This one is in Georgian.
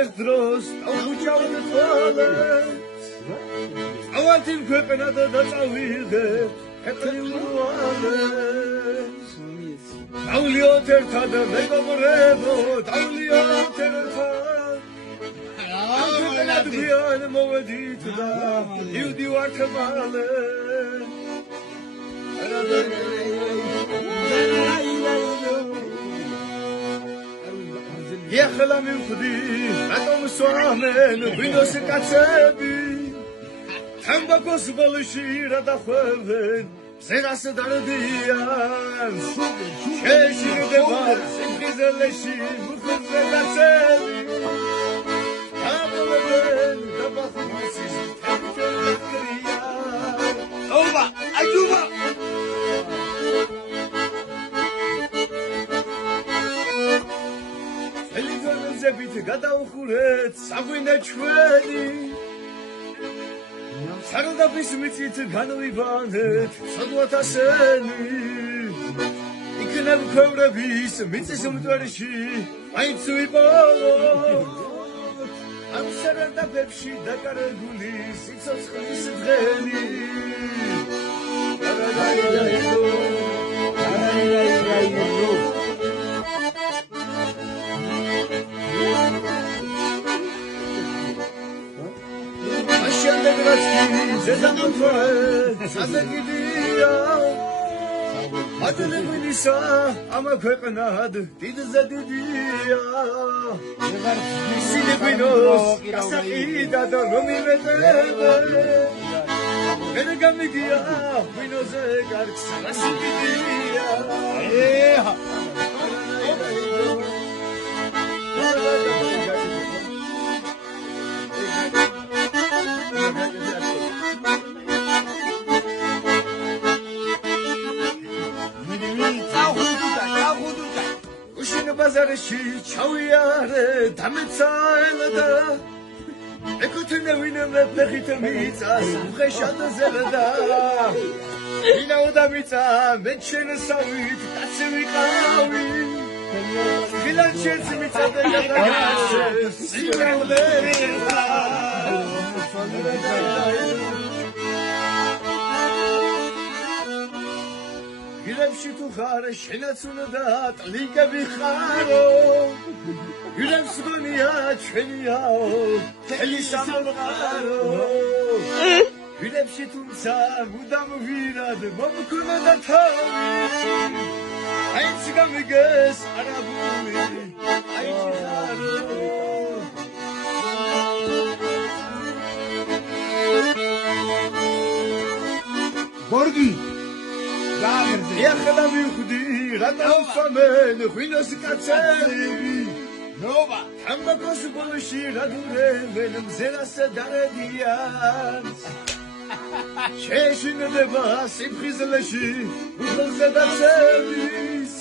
ერთდროს დავუჭავდე თვალებს ავანთი ქვეყნა და დაწავიდეთ ეთრი უვალებს დავლიოთ ერთად მეგობრებო დავლიოთ ერთად აგვიანად მოვედით და მივდივართ მალე ეხლა მივხვდი რატომ სვამენ ვინოს კაცები თამბაქოს ბოლოში რა დახვევენ ზერას დარდიან შეშინდება სიმხიზელეში მუხლზე კაცები აბოლენ დაბახმასის თემთელკრია ობა აჯუბა ელიგონზებით გადაუხურეთ საღვინე ჩვენი სარდაფის მიწით განვიბანეთ სადვათასენი იქნებ ქვევრების მიწის მტვერში მაინც ვიპოვოთ ამ სარდაფებში დაკარგული სიცოცხლის დღენი ზედამთვარე ადლებინისა ამ ქვეყნად დიდზე დიდია სილებინოს გასაყიდად რომ იმეტებე მე გამიგია ვინოზე კარგს რასიდია ბაზარში ჩავიარე დამეცა ელდა ეკუთვნე ვინმე ფეხით მიწას უხეშად ზელდა ვინაუდა მიწა მე შენსავით კაცი ვიყავი ფილანჩერს მიწა და სიმრავლერა ილებში თუ ხარ შენაც უნდა ტლიკები ხარო ილებს გონია ჩვენიაო თელი სამყარო ილებში თუმცა მუდამ ვირად მომკვდა თავი აიც გამიგეს არაბული აიც ხარო გორგი ეხლა მივხვდი რატომ სვამენ ღვინოს კაცები ნოვა თამბაქოს ბოლოში რადურევენ მზერას დარდიან შეშინდება სიმხიზლეში უხელზე დაცევის